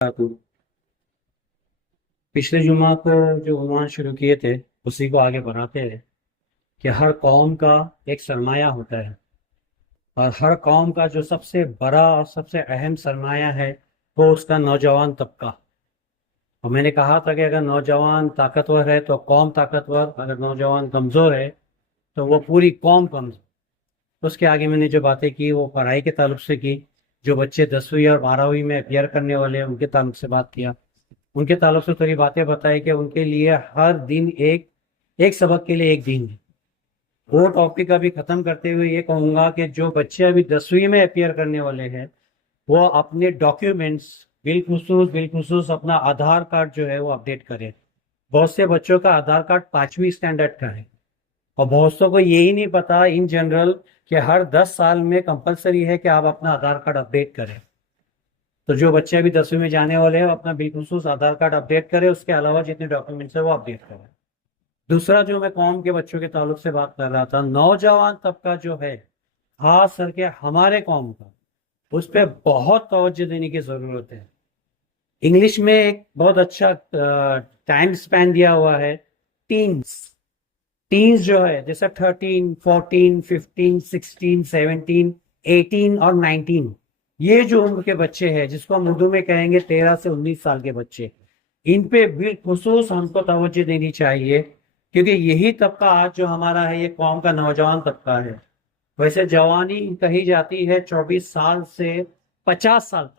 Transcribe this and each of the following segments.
تو پچھلے جمعہ کو جو عنوان شروع کیے تھے اسی کو آگے بڑھاتے ہیں کہ ہر قوم کا ایک سرمایہ ہوتا ہے، اور ہر قوم کا جو سب سے بڑا اور سب سے اہم سرمایہ ہے وہ اس کا نوجوان طبقہ۔ اور میں نے کہا تھا کہ اگر نوجوان طاقتور ہے تو قوم طاقتور، اگر نوجوان کمزور ہے تو وہ پوری قوم کمزور۔ اس کے آگے میں نے جو باتیں کی وہ پڑھائی کے تعلق سے کی، جو بچے 10ویں اور 12ویں میں اپیئر کرنے والے ہیں ان کے تعلق سے بات کیا، ان کے تعلق سے تھوڑی باتیں بتائی کہ ان کے لیے ہر دن ایک ایک سبق کے لیے ایک دن ہے۔ وہ ٹاپک ابھی ختم کرتے ہوئے یہ کہوں گا کہ جو بچے ابھی 10ویں میں اپیئر کرنے والے ہیں وہ اپنے ڈاکیومنٹس بالخصوص اپنا آدھار کارڈ جو ہے وہ اپڈیٹ کرے۔ بہت سے بچوں کا آدھار کارڈ 5ویں اسٹینڈرڈ کا ہے، اور بہت سو کو یہی نہیں پتا ان جنرل کہ ہر 10 سال میں کمپلسری ہے کہ آپ اپنا آدھار کارڈ اپڈیٹ کریں۔ تو جو بچے ابھی 10ویں میں جانے والے ہیں اپنا بالخصوص آدھار کارڈ اپڈیٹ کرے، اس کے علاوہ جتنے ڈاکیومنٹس ہیں وہ اپڈیٹ کریں۔ دوسرا جو میں قوم کے بچوں کے تعلق سے بات کر رہا تھا، نوجوان طبقہ جو ہے خاص کر کے ہمارے قوم کا، اس پہ بہت توجہ دینے کی ضرورت ہے۔ انگلش میں ایک بہت اچھا ٹائم سپین دیا ہوا ہے، ٹینز۔ ٹینز جو ہے جیسے 13، 14، 15، 16، 17، 18 اور 19، یہ جو عمر کے بچے ہیں جس کو ہم اردو میں کہیں گے 13 سے 19 سال کے بچے، ان پہ بالخصوص ہم کو توجہ دینی چاہیے، کیونکہ یہی طبقہ آج جو ہمارا ہے یہ قوم کا نوجوان طبقہ ہے۔ ویسے جوانی کہی جاتی ہے 24 سال سے 50 سال تک،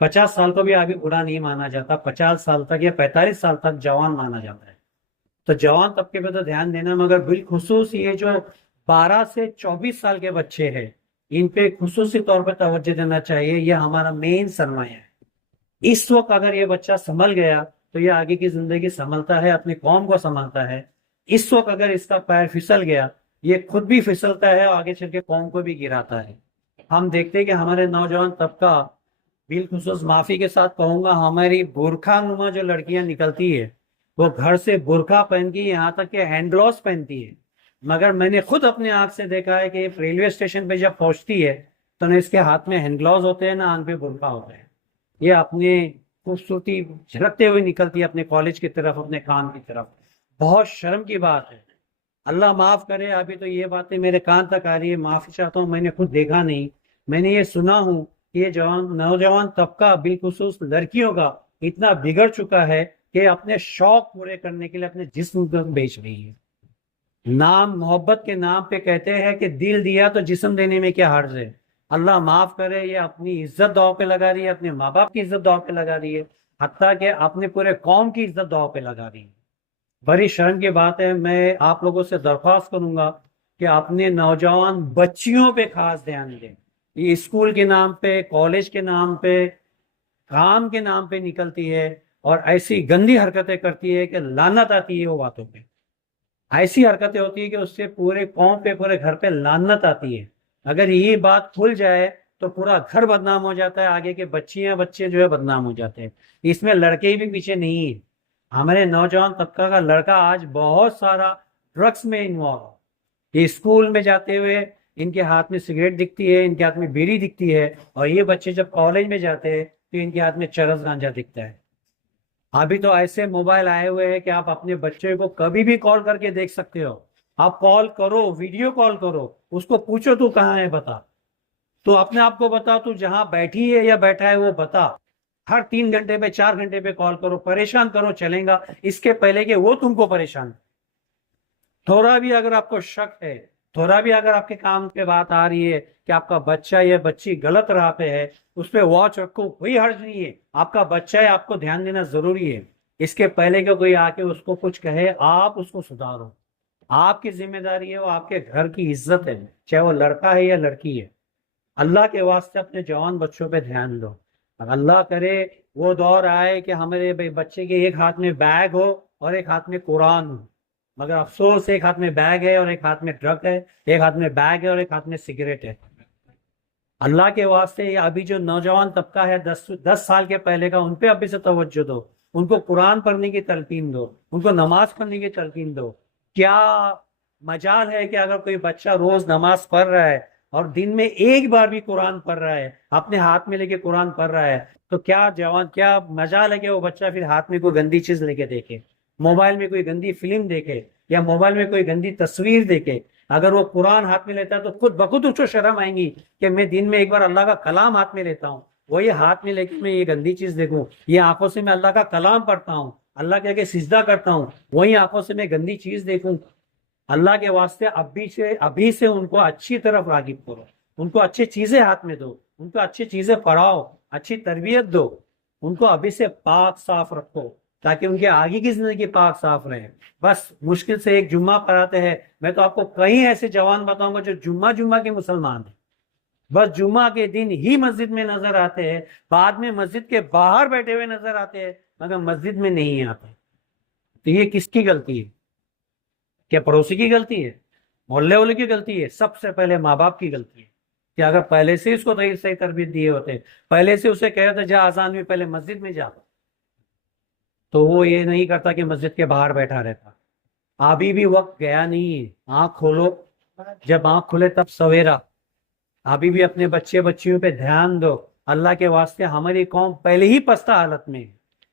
50 سال کو بھی ابھی برا نہیں مانا جاتا، 50 سال تک یا 45 سال تک جوان مانا جاتا ہے۔ تو جوان طبقے پہ تو دھیان دینا، مگر بالخصوص یہ جو 12 سے 24 سال کے بچے ہیں ان پہ خصوصی طور پہ توجہ دینا چاہیے، یہ ہمارا مین سرمایہ ہے۔ اس وقت اگر یہ بچہ سنبھل گیا تو یہ آگے کی زندگی سنبھلتا ہے، اپنی قوم کو سنبھلتا ہے۔ اس وقت اگر اس کا پیر پھسل گیا یہ خود بھی پھسلتا ہے اور آگے چل کے قوم کو بھی گراتا ہے۔ ہم دیکھتے ہیں کہ ہمارے نوجوان طبقہ، بالخصوص معافی کے ساتھ کہوں گا، ہماری برقع نما جو لڑکیاں نکلتی ہے وہ گھر سے برقع پہن کی یہاں تک کہ ہینڈ گلوز پہنتی ہے، مگر میں نے خود اپنے آنکھ سے دیکھا ہے کہ ریلوے اسٹیشن پہ جب پہنچتی ہے تو نہ اس کے ہاتھ میں ہینڈ گلوز ہوتے ہیں نہ آنکھ پہ برقع ہوتا ہے۔ یہ اپنے خوبصورتی جھلکتے ہوئے نکلتی ہے اپنے کالج کی طرف، اپنے کام کی طرف۔ بہت شرم کی بات ہے، اللہ معاف کرے، ابھی تو یہ باتیں میرے کان تک آ رہی ہے، معافی چاہتا ہوں، میں نے خود دیکھا نہیں، میں نے یہ سنا ہوں کہ یہ نوجوان طبقہ بالخصوص لڑکیوں کا اتنا بگڑ چکا ہے کہ اپنے شوق پورے کرنے کے لیے اپنے جسم کو بیچ رہی ہے۔ نام محبت کے نام پہ کہتے ہیں کہ دل دیا تو جسم دینے میں کیا حرج ہے۔ اللہ معاف کرے، یہ اپنی عزت داؤ پہ لگا رہی ہے، اپنے ماں باپ کی عزت داؤ پہ لگا رہی ہے، حتیٰ کہ اپنے پورے قوم کی عزت داؤ پہ لگا رہی ہے۔ بڑی شرم کی بات ہے، میں آپ لوگوں سے درخواست کروں گا کہ اپنے نوجوان بچیوں پہ خاص دھیان دیں۔ یہ اسکول کے نام پہ، کالج کے نام پہ، کام کے نام پہ نکلتی ہے اور ایسی گندی حرکتیں کرتی ہے کہ لعنت آتی ہے وہ باتوں پہ۔ ایسی حرکتیں ہوتی ہے کہ اس سے پورے قوم پہ، پورے گھر پہ لعنت آتی ہے۔ اگر یہ بات کھل جائے تو پورا گھر بدنام ہو جاتا ہے، آگے کے بچیاں بچے جو ہے بدنام ہو جاتے ہیں۔ اس میں لڑکے بھی پیچھے نہیں ہیں، ہمارے نوجوان طبقہ کا لڑکا آج بہت سارا ڈرگس میں انوالو۔ یہ اسکول میں جاتے ہوئے ان کے ہاتھ میں سگریٹ دکھتی ہے، ان کے ہاتھ میں بیڑی دکھتی ہے، اور یہ بچے جب کالج میں جاتے ہیں تو ان کے ہاتھ میں چرس گانجا دکھتا ہے۔ ابھی تو ایسے موبائل آئے ہوئے ہیں کہ آپ اپنے بچے کو کبھی بھی کال کر کے دیکھ سکتے ہو۔ آپ کال کرو، ویڈیو کال کرو، اس کو پوچھو تو کہاں ہے بتا، تو اپنے آپ کو بتا، تو جہاں بیٹھی ہے یا بیٹھا ہے وہ بتا۔ ہر 3 گھنٹے پہ 4 گھنٹے پہ کال کرو، پریشان کرو چلیں گا، اس کے پہلے کہ وہ تم کو پریشان۔ تھوڑا بھی اگر آپ کو شک ہے، تھوڑا بھی اگر آپ کے کام پہ بات آ رہی ہے کہ آپ کا بچہ یا بچی غلط راہ پہ ہے، اس پہ واچ رکھو، کوئی حرج نہیں ہے، آپ کا بچہ ہے، آپ کو دھیان دینا ضروری ہے۔ اس کے پہلے کہ کوئی آ کے اس کو کچھ کہے، آپ اس کو سدھارو، آپ کی ذمہ داری ہے، وہ آپ کے گھر کی عزت ہے، چاہے وہ لڑکا ہے یا لڑکی ہے۔ اللہ کے واسطے اپنے جوان بچوں پہ دھیان دو۔ اللہ کرے وہ دور آئے کہ ہمارے بچے کے ایک ہاتھ میں بیگ ہو اور ایک ہاتھ میں قرآن ہو، مگر افسوس ایک ہاتھ میں بیگ ہے اور ایک ہاتھ میں ڈرگ ہے، ایک ہاتھ میں بیگ ہے اور ایک ہاتھ میں سگریٹ ہے۔ اللہ کے واسطے یہ ابھی جو نوجوان طبقہ ہے 10 سال کے پہلے کا، ان پہ ابھی سے توجہ دو، ان کو قرآن پڑھنے کی تلقین دو، ان کو نماز پڑھنے کی تلقین دو۔ کیا مجال ہے کہ اگر کوئی بچہ روز نماز پڑھ رہا ہے اور دن میں ایک بار بھی قرآن پڑھ رہا ہے، اپنے ہاتھ میں لے کے قرآن پڑھ رہا ہے، تو کیا جوان، کیا مجال ہے کہ وہ بچہ پھر ہاتھ میں کوئی گندی چیز لے کے دیکھے، موبائل میں کوئی گندی فلم دیکھے یا موبائل میں کوئی گندی تصویر دیکھے؟ اگر وہ قرآن ہاتھ میں لیتا ہے تو خود بخود اس کو شرم آئیں گی کہ میں دن میں ایک بار اللہ کا کلام ہاتھ میں لیتا ہوں، وہی ہاتھ میں لے کے میں یہ گندی چیز دیکھوں، یہ آنکھوں سے میں اللہ کا کلام پڑھتا ہوں، اللہ کے آگے سجدہ کرتا ہوں، وہی آنکھوں سے میں گندی چیز دیکھوں۔ اللہ کے واسطے ابھی سے ان کو اچھی طرف راغب کرو، ان کو اچھی چیزیں ہاتھ میں دو، ان کو اچھی چیزیں پڑھاؤ، اچھی تربیت دو، ان کو ابھی سے پاک صاف رکھو تاکہ ان کے آگے کی زندگی پاک صاف رہے۔ بس مشکل سے ایک جمعہ پڑھاتے ہیں، میں تو آپ کو کئی ایسے جوان بتاؤں گا جو جمعہ کے مسلمان ہیں، بس جمعہ کے دن ہی مسجد میں نظر آتے ہیں، بعد میں مسجد کے باہر بیٹھے ہوئے نظر آتے ہیں، مگر مسجد میں نہیں آتے۔ تو یہ کس کی غلطی ہے؟ کیا پڑوسی کی غلطی ہے؟ محلے والے کی غلطی ہے؟ سب سے پہلے ماں باپ کی غلطی ہے کہ اگر پہلے سے اس کو صحیح تربیت دیے ہوتے، پہلے سے اسے کہا تھا جا اذان میں پہلے مسجد میں جا، تو وہ یہ نہیں کرتا کہ مسجد کے باہر بیٹھا رہتا۔ ابھی بھی وقت گیا نہیں ہے، آنکھ کھولو، جب آنکھ کھلے تب سویرا۔ ابھی بھی اپنے بچے بچیوں پہ دھیان دو۔ اللہ کے واسطے ہماری قوم پہلے ہی پستہ حالت میں ہے،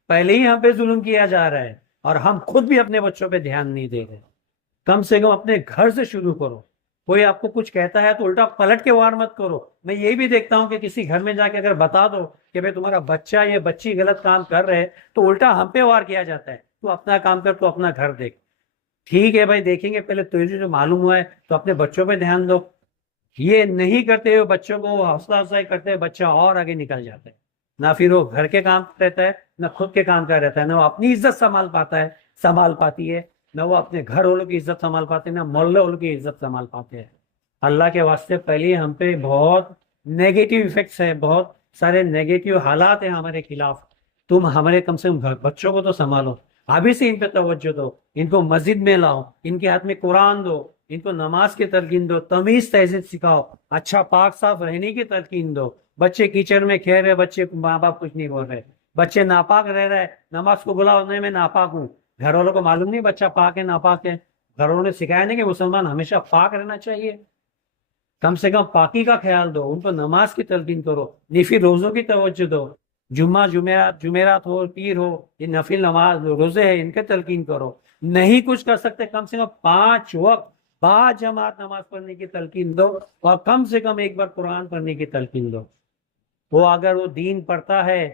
پہلے ہی ہم پہ ظلم کیا جا رہا ہے، اور ہم خود بھی اپنے بچوں پہ دھیان نہیں دے رہے۔ کم سے کم اپنے گھر سے شروع کرو۔ کوئی آپ کو کچھ کہتا ہے تو الٹا پلٹ کے وار مت کرو۔ میں یہ بھی دیکھتا ہوں کہ کسی گھر میں جا کے اگر بتا دو کہ بھائی تمہارا بچہ یا بچی غلط کام کر رہے، تو الٹا ہم پہ وار کیا جاتا ہے، تو اپنا کام کر، تو اپنا گھر دیکھ۔ ٹھیک ہے بھائی، دیکھیں گے، پہلے تجھے جو معلوم ہوا ہے تو اپنے بچوں پہ دھیان دو۔ یہ نہیں کرتے ہوئے بچوں کو حوصلہ افزائی کرتے ہیں، بچہ اور آگے نکل جاتا ہے، نہ پھر وہ گھر کے کام رہتا ہے، نہ خود کے کام کا رہتا ہے، نہ وہ اپنی عزت سنبھال پاتی ہے، نہ وہ اپنے گھر والوں کی عزت سنبھال پاتے ہیں، نہ محلے والوں کی عزت سنبھال پاتے ہیں۔ اللہ کے واسطے پہلے ہم پہ بہت نیگیٹو ایفیکٹس ہیں، بہت سارے نیگیٹو حالات ہیں ہمارے خلاف۔ تم ہمارے کم سے کم بچوں کو تو سنبھالو، ابھی سے ان پہ توجہ دو، ان کو مسجد میں لاؤ، ان کے ہاتھ میں قرآن دو، ان کو نماز کی تلقین دو، تمیز تہذیب سکھاؤ، اچھا پاک صاف رہنے کی تلقین دو۔ بچے کیچڑ میں کھیل رہے، بچے ماں باپ کچھ نہیں بول رہے، بچے ناپاک رہ رہے، نماز کو بلاؤ، نہیں میں ناپاک ہوں۔ گھر والوں کو معلوم نہیں بچہ پاک ہے ناپاک ہے؟ گھر والوں نے سکھایا نہیں کہ مسلمان ہمیشہ پاک رہنا چاہیے؟ کم سے کم پاکی کا خیال دو، ان کو نماز کی تلقین کرو، نفل روزوں کی توجہ دو، جمعرات ہو، پیر ہو، یہ نفل نماز روزے ہیں، ان کے تلقین کرو۔ نہیں کچھ کر سکتے، کم سے کم 5 وقت بعد جماعت نماز پڑھنے کی تلقین دو، اور کم سے کم ایک بار قرآن پڑھنے کی تلقین دو۔ وہ اگر وہ دین پڑھتا ہے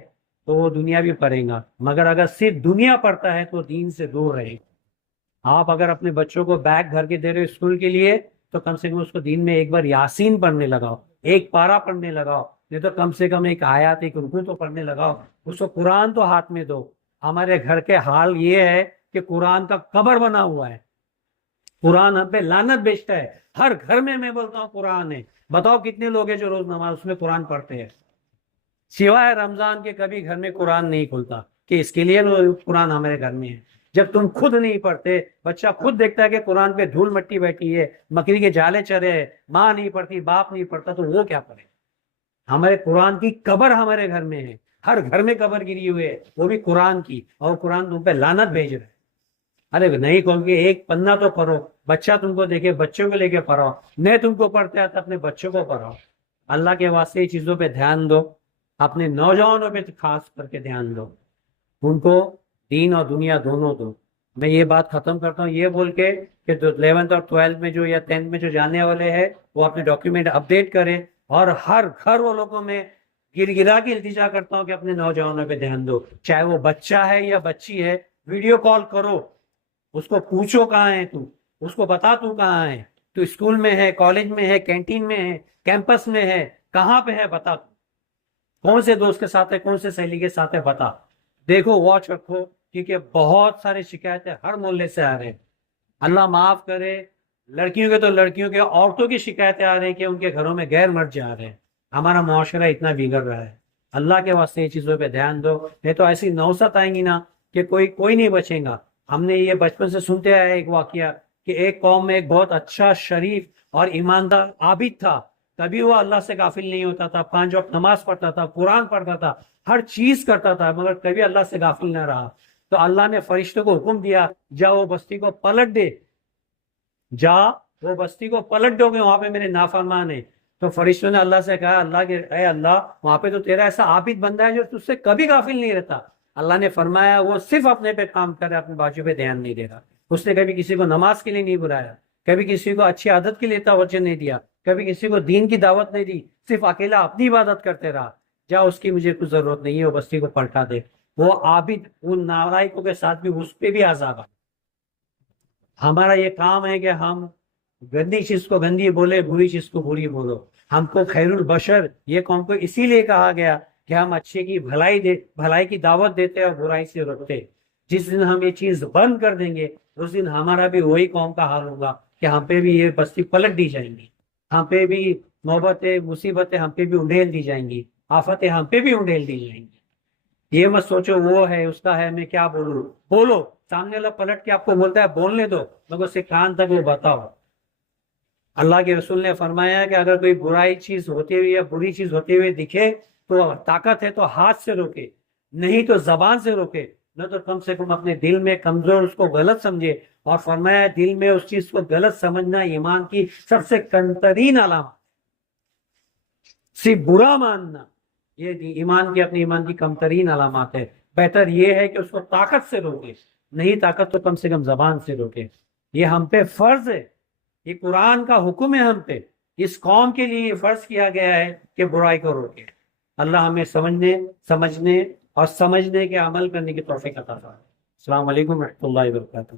تو وہ دنیا بھی پڑھے گا، مگر اگر صرف دنیا پڑھتا ہے تو دین سے دور رہے گا۔ آپ اگر اپنے بچوں کو بیگ بھر کے دے رہے اسکول کے لیے، تو کم سے کم اس کو دین میں ایک بار یاسین پڑھنے لگاؤ، ایک پارا پڑھنے لگاؤ، نہیں تو کم سے کم ایک آیات، ایک رکوع تو پڑھنے لگاؤ، اس کو قرآن تو ہاتھ میں دو۔ ہمارے گھر کے حال یہ ہے کہ قرآن کا قبر بنا ہوا ہے، قرآن ہم پہ لعنت بیچتا ہے، ہر گھر میں بولتا ہوں قرآن ہے۔ بتاؤ کتنے لوگ ہیں جو روز نماز اس میں قرآن پڑھتے ہیں؟ سوائے رمضان کے کبھی گھر میں قرآن نہیں کھلتا کہ اس کے لیے قرآن ہمارے گھر میں ہے۔ جب تم خود نہیں پڑھتے، بچہ خود دیکھتا ہے کہ قرآن پہ دھول مٹی بیٹھی ہے، مکڑی کے جالے چرے ہے، ماں نہیں پڑھتی، باپ نہیں پڑھتا، تو وہ کیا پڑھے؟ ہمارے قرآن کی قبر ہمارے گھر میں ہے، ہر گھر میں قبر گری ہوئی ہے، وہ بھی قرآن کی، اور قرآن تم پہ لعنت بھیج رہے۔ ارے نہیں کہوں گے ایک پنہ تو پڑھو، بچہ تم کو دیکھے، بچوں کو لے کے پڑھاؤ، نہیں تم کو پڑھتے ہیں تو اپنے بچوں کو پڑھاؤ۔ اللہ کے واسطے یہ چیزوں پہ دھیان دو، اپنے نوجوانوں پہ خاص کر کے دھیان دو، ان کو دین اور دنیا دونوں دو۔ میں یہ بات ختم کرتا ہوں یہ بول کے کہ 11th اور 12th میں جو یا 10th میں جو جانے والے ہیں وہ اپنے ڈاکیومنٹ اپڈیٹ کریں، اور ہر گھر والوں کو میں گرا کے التجا کرتا ہوں کہ اپنے نوجوانوں پہ دھیان دو، چاہے وہ بچہ ہے یا بچی ہے، ویڈیو کال کرو، اس کو پوچھو کہاں ہے تو، اس کو بتا تو کہاں ہے، تو اسکول میں ہے، کالج میں ہے، کینٹین میں ہے، کیمپس میں ہے، کہاں پہ ہے بتا، کون سے دوست کے ساتھ ہے، کون سے سہیلی کے ساتھ ہے بتا۔ دیکھو، واچ رکھو، کیونکہ بہت سارے شکایتیں ہر محلے سے آ رہے ہیں۔ اللہ معاف کرے، لڑکیوں کے تو لڑکیوں کے، عورتوں کی شکایتیں آ رہی ہیں کہ ان کے گھروں میں غیر مرد جا رہے ہیں۔ ہمارا معاشرہ اتنا بگڑ رہا ہے، اللہ کے واسطے یہ چیزوں پہ دھیان دو، نہیں تو ایسی نوست آئیں گی نا کہ کوئی نہیں بچے گا۔ ہم نے یہ بچپن سے سنتے آئے ایک واقعہ کہ ایک قوم میں ایک بہت اچھا، شریف اور ایماندار عابد تھا، کبھی وہ اللہ سے غافل نہیں ہوتا تھا، 5 وقت نماز پڑھتا تھا، قرآن پڑھتا تھا، ہر چیز کرتا تھا، مگر کبھی اللہ سے غافل نہ رہا۔ تو اللہ نے فرشتوں کو حکم دیا، جا وہ بستی کو پلٹ دے، جا وہ بستی کو پلٹ دو گے، وہاں پہ میرے نافرمان ہیں۔ تو فرشتوں نے اللہ سے کہا اللہ کے اے اللہ وہاں پہ تو تیرا ایسا عابد بندہ ہے جو تجھ سے کبھی غافل نہیں رہتا. اللہ نے فرمایا وہ صرف اپنے پہ کام کر رہا ہے، اپنے بازو پہ دھیان نہیں دے رہا. اس نے کبھی کسی کو نماز کے لیے نہیں بلایا، کبھی کسی کو اچھی عادت کے لیے توجہ نہیں دیا، کبھی کسی کو دین کی دعوت نہیں دی، صرف اکیلا اپنی عبادت کرتے رہا. جا اس کی مجھے کچھ ضرورت نہیں ہے، وہ بستی کو پلٹا دے. وہ عابد ان نالائکوں کے ساتھ بھی اس پہ بھی عذاب ہے. ہمارا یہ کام ہے کہ ہم گندی چیز کو گندی بولے، بری چیز کو بری بولو. ہم کو خیر البشر یہ قوم کو اسی لیے کہا گیا کہ ہم اچھے کی بھلائی کی دعوت دیتے اور برائی سے روکتے. جس دن ہم یہ چیز بند کر دیں گے اس دن ہمارا بھی وہی قوم کا حال ہوگا کہ ہم پہ بھی یہ بستی پلٹ دی جائیں گی، ہم پہ بھی نوبتیں مصیبتیں ہم پہ بھی انڈیل دی جائیں گی، آفتیں ہم پہ بھی انڈیل دی جائیں گی. یہ مت سوچو وہ ہے اس کا ہے میں کیا بولوں. بولو، سامنے والا پلٹ کے آپ کو بولتا ہے بولنے دو، مگر سے کان تک وہ بتاؤ. اللہ کے رسول نے فرمایا کہ اگر کوئی برائی چیز ہوتے ہوئے یا بری چیز ہوتے ہوئے دکھے تو طاقت ہے تو ہاتھ سے روکے، نہیں تو زبان سے روکے، نہ تو کم سے کم اپنے دل میں کمزور اس کو غلط سمجھے. اور فرمایا دل میں اس چیز کو غلط سمجھنا ایمان کی سب سے کمترین علامت، صرف برا ماننا یہ ایمان کی کمترین علامات ہے. بہتر یہ ہے کہ اس کو طاقت سے روکے، نہیں طاقت تو کم سے کم زبان سے روکے. یہ ہم پہ فرض ہے، یہ قرآن کا حکم ہے ہم پہ. اس قوم کے لیے یہ فرض کیا گیا ہے کہ برائی کو روکے. اللہ ہمیں سمجھنے اور سمجھنے کے عمل کرنے کی توفیق عطا فرمائے. السلام علیکم ورحمۃ اللہ وبرکاتہ.